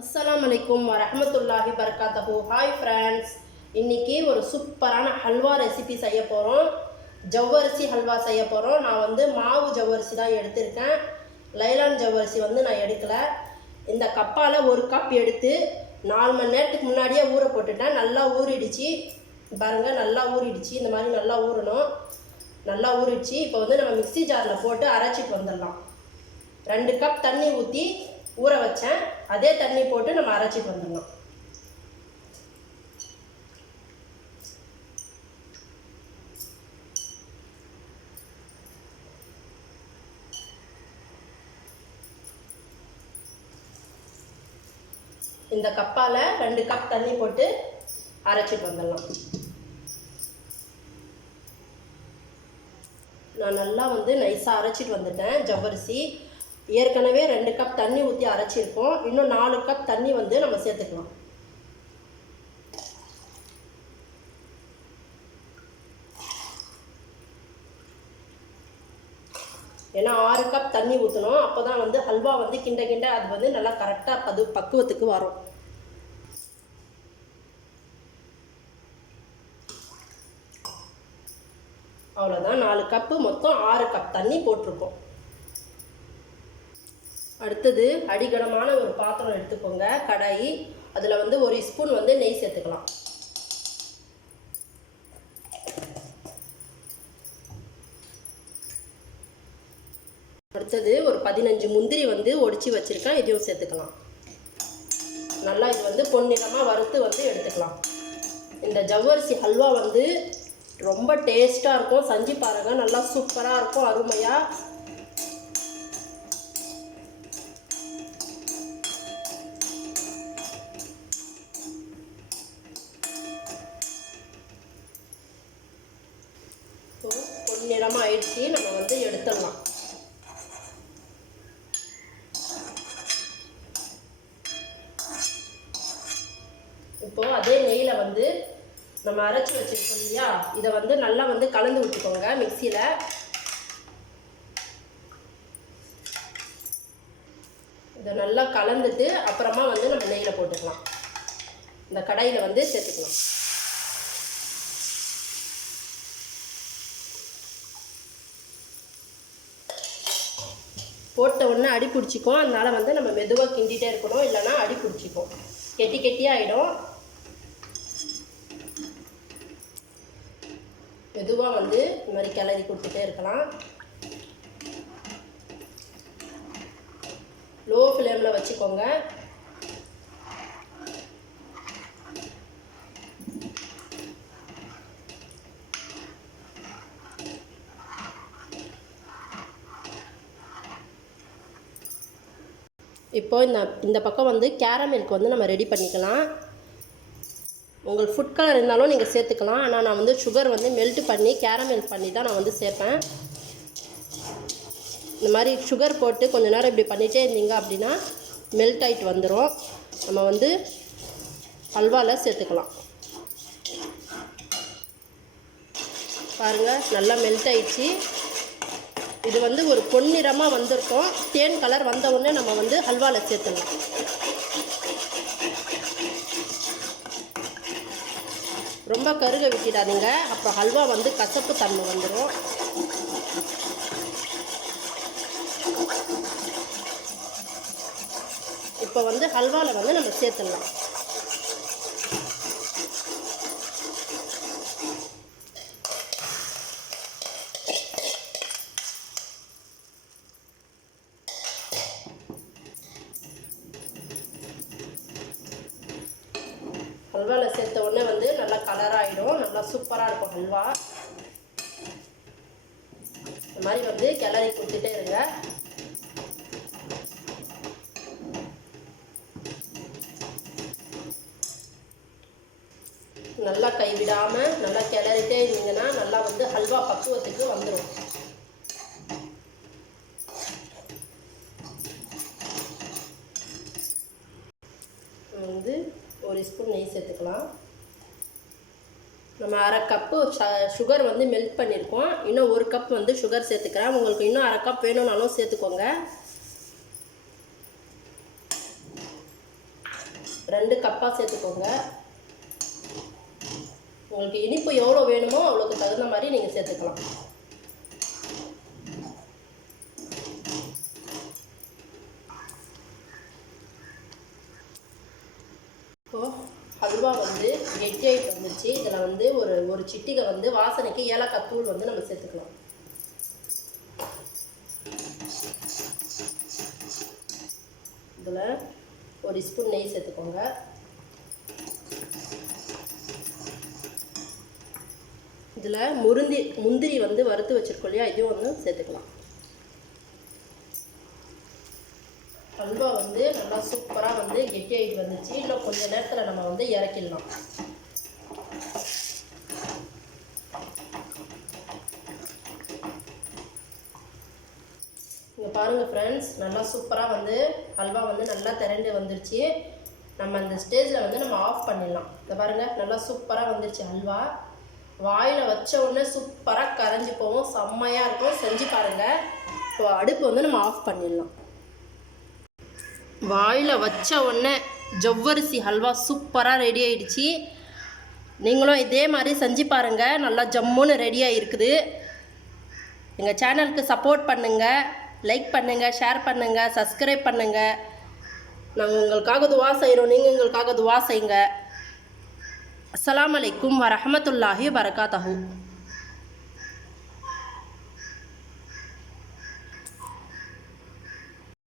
அஸ்ஸலாமு அலைக்கும் வரஹ்மத்துல்லாஹி பரக்காத்துஹு. ஹாய் ஃப்ரெண்ட்ஸ், இன்றைக்கி ஒரு சூப்பரான ஹல்வா ரெசிபி செய்ய போகிறோம். ஜவ்வரிசி ஹல்வா செய்ய போகிறோம். நான் வந்து மாவு ஜவ்வரிசி தான் எடுத்திருக்கேன். லைலான் ஜவ்வரிசி வந்து நான் எடுக்கலை. இந்த கப்பால் ஒரு கப் எடுத்து 4 மணி நேரத்துக்கு முன்னாடியே ஊற போட்டுட்டேன். நல்லா ஊறிடுச்சு பாருங்கள், நல்லா ஊறிடுச்சு. இந்த மாதிரி நல்லா ஊறணும். நல்லா ஊறிடுச்சு. இப்போ வந்து நம்ம மிக்ஸி ஜாரில் போட்டு அரைச்சிட்டு வந்துடலாம். 2 கப் தண்ணி ஊற்றி ஊற வச்சேன். அதே தண்ணி போட்டு நம்ம அரைச்சிட்டு வந்துடலாம். இந்த கப்பால் 2 கப் தண்ணி போட்டு அரைச்சிட்டு வந்துடலாம். நான் நல்லா வந்து நைஸாக அரைச்சிட்டு வந்துட்டேன். ஜவ்வரிசி ஏற்கனவே 2 கப் தண்ணி ஊற்றி அரைச்சிருக்கோம். இன்னும் 4 கப் தண்ணி வந்து நம்ம சேர்த்துக்கலாம். ஏன்னா 6 கப் தண்ணி ஊற்றணும். அப்போ தான் வந்து ஹல்வா வந்து கிண்ட கிண்ட அது வந்து நல்லா கரெக்டாக பக்குவத்துக்கு வரும். அவ்வளோதான். 4 கப்பு மொத்தம் 6 கப் தண்ணி போட்டிருக்கோம். அடுத்தது அடிகனமான ஒரு பாத்திரம் எடுத்துக்கோங்க, கடாய். அதில் வந்து 1 ஸ்பூன் வந்து நெய் சேர்த்துக்கலாம். அடுத்தது ஒரு 15 முந்திரி வந்து ஒடிச்சு வச்சுருக்கேன், இதையும் சேர்த்துக்கலாம். நல்லா இது வந்து பொன்னிறமாக வறுத்து வந்து எடுத்துக்கலாம். இந்த ஜவ்வரிசி ஹல்வா வந்து ரொம்ப டேஸ்ட்டாக இருக்கும். செஞ்சு பாருங்கள், நல்லா சூப்பராக இருக்கும், அருமையாக. பொன்னிறமாக ஆயிடுச்சு. நம்ம வந்து எடுத்துடலாம். இப்போ அதே நெய்யில் வந்து நம்ம அரைச்சி வச்சுருக்கோம் இல்லையா, இதை வந்து நல்லா வந்து கலந்து விட்டுக்கோங்க மிக்சியில். இதை நல்லா கலந்துட்டு அப்புறமா வந்து நம்ம நெய்யில் போட்டுக்கலாம். இந்த கடாயில் வந்து சேர்த்துக்கலாம். போட்ட உடனே அடி பிடிச்சிக்கும். அதனால் வந்து நம்ம மெதுவாக கிண்டிகிட்டே இருக்கணும், இல்லைன்னா அடி பிடிச்சிக்கும், கெட்டி கெட்டியாக ஆகிடும். மெதுவாக வந்து இந்த மாதிரி கிளறி கொடுத்துட்டே இருக்கலாம். லோ ஃப்ளேமில் வச்சுக்கோங்க. இப்போ இந்த பக்கம் வந்து கேரமெல்க்கு வந்து நம்ம ரெடி பண்ணிக்கலாம். உங்களுக்கு ஃபுட் கலர் இருந்தாலும் நீங்கள் சேர்த்துக்கலாம். ஆனால் நான் வந்து சுகர் வந்து மெல்ட் பண்ணி கேரமெல் பண்ணி தான் நான் வந்து சேர்ப்பேன். இந்த மாதிரி சுகர் போட்டு கொஞ்சம் நேரம் இப்படி பண்ணிகிட்டே இருந்தீங்க அப்படின்னா மெல்ட் ஆகிட்டு வந்துடும். நம்ம வந்து ஹல்வாவில் சேர்த்துக்கலாம். பாருங்கள், நல்லா மெல்ட் ஆகிடுச்சு. இது வந்து ஒரு பொன்னிறமாக வந்திருக்கும். தேன் கலர் வந்த உடனே நம்ம வந்து ஹல்வாவில் சேர்த்துடலாம். ரொம்ப கருக விட்டுடாதீங்க, அப்புறம் ஹல்வா வந்து கசப்பு தன்மை வந்துடும். இப்போ வந்து ஹல்வாவில் வந்து நம்ம சேர்த்துடலாம். ஹல்வாவில் சேர்த்த உடனே வந்து நல்லா கலராகிடும், நல்லா சூப்பராக இருக்கும் ஹல்வா. இந்த மாதிரி வந்து கிளறி கொடுத்துட்டே இருங்க. நல்லா கைவிடாமல் நல்லா கிளறிட்டே இருந்தீங்கன்னா நல்லா வந்து ஹல்வா பக்குவத்துக்கு வந்துடும். வந்து 1 ஸ்பூன் நெய் சேர்த்துக்கலாம். நம்ம 1/2 கப்பு சுகர் வந்து மெல்ட் பண்ணியிருக்கோம். இன்னும் 1 கப் வந்து சுகர் சேர்த்துக்கிறேன். உங்களுக்கு இன்னும் 1/2 கப் வேணும்னாலும் சேர்த்துக்கோங்க. 2 கப்பாக சேர்த்துக்கோங்க. உங்களுக்கு இனிப்பு எவ்வளோ வேணுமோ அவ்வளோக்கு தகுந்த மாதிரி நீங்கள் சேர்த்துக்கலாம். இப்போது ஹல்வா வந்து கெட்டியாகிட்டு வந்துச்சு. இதில் வந்து ஒரு சிட்டிகை வந்து வாசனைக்கு ஏலக்காய் தூள் வந்து நம்ம சேர்த்துக்கலாம். இதில் 1 ஸ்பூன் நெய் சேர்த்துக்கோங்க. இதில் முந்திரி வந்து வறுத்து வச்சுருக்கோம் இல்லையா, இதுவும் வந்து சேர்த்துக்கலாம். ஹல்வா வந்து நல்லா சூப்பராக வந்து கெட்டியாகிட்டு வந்துச்சு. இன்னும் கொஞ்சம் நேரத்தில் நம்ம வந்து இறக்கிடலாம். இங்கே பாருங்கள் ஃப்ரெண்ட்ஸ், நல்லா சூப்பராக வந்து ஹல்வா வந்து நல்லா திரண்டு வந்துருச்சு. நம்ம அந்த ஸ்டேஜில் வந்து நம்ம ஆஃப் பண்ணிடலாம். இதை பாருங்கள், நல்லா சூப்பராக வந்துருச்சு ஹல்வா. வாயில் வச்ச உடனே சூப்பராக கரைஞ்சி போகும், செம்மையாக இருக்கும். செஞ்சு பாருங்கள். இப்போ அடுப்பு வந்து நம்ம ஆஃப் பண்ணிடலாம். வாயில் வச்ச உடனே ஜவ்வரிசி ஹல்வா சூப்பராக ரெடி ஆகிடுச்சு. நீங்களும் இதே மாதிரி செஞ்சு பாருங்கள். நல்லா ஜம்முன்னு ரெடியாக இருக்குது. எங்கள் சேனலுக்கு சப்போர்ட் பண்ணுங்கள், லைக் பண்ணுங்கள், ஷேர் பண்ணுங்கள், சப்ஸ்கிரைப் பண்ணுங்கள். நாங்கள் உங்களுக்காக துவா செய்கிறோம், நீங்கள் எங்களுக்காக துவா செய்யுங்க. அஸ்ஸலாமு அலைக்கும் வரஹ்மத்துல்லாஹி வபரகாத்துஹு.